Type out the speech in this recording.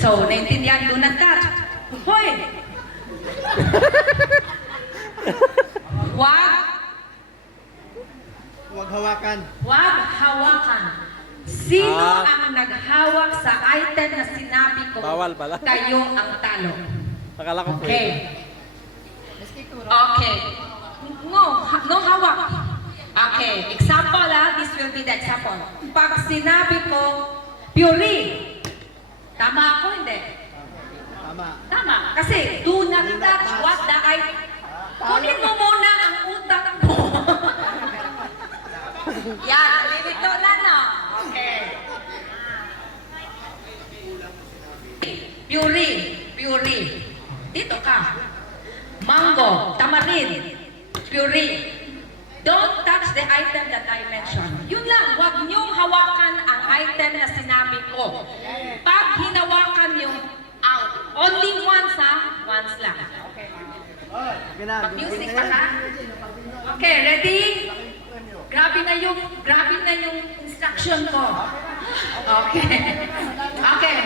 So, naintindihan, do not touch. Hoy! Huwag hawakan. Huwag hawakan. Sino ang naghawak sa item na sinabi ko? Bawal pala. Kayo ang talo. Akala ko Okay. pwede. Okay. No hawak. Okay. Example this will be the example. Pag sinabi ko, Puri. Tama ako, hindi? Tama. Tama. Kasi, do not touch what the item. Kunin mo muna ang utak mo. Yan, lilito na, no? Okay. Puri. Dito ka. Mango, tamarin, puri. Don't touch the item that I mentioned. Yun lang, huwag niyong hawakan ang item na sinabi ko. Pag hinawakan yung out, only once ha, once lang. Okay na. Mag-music pa ka? Okay, ready? Grabe na yung instruction ko. Okay. Okay.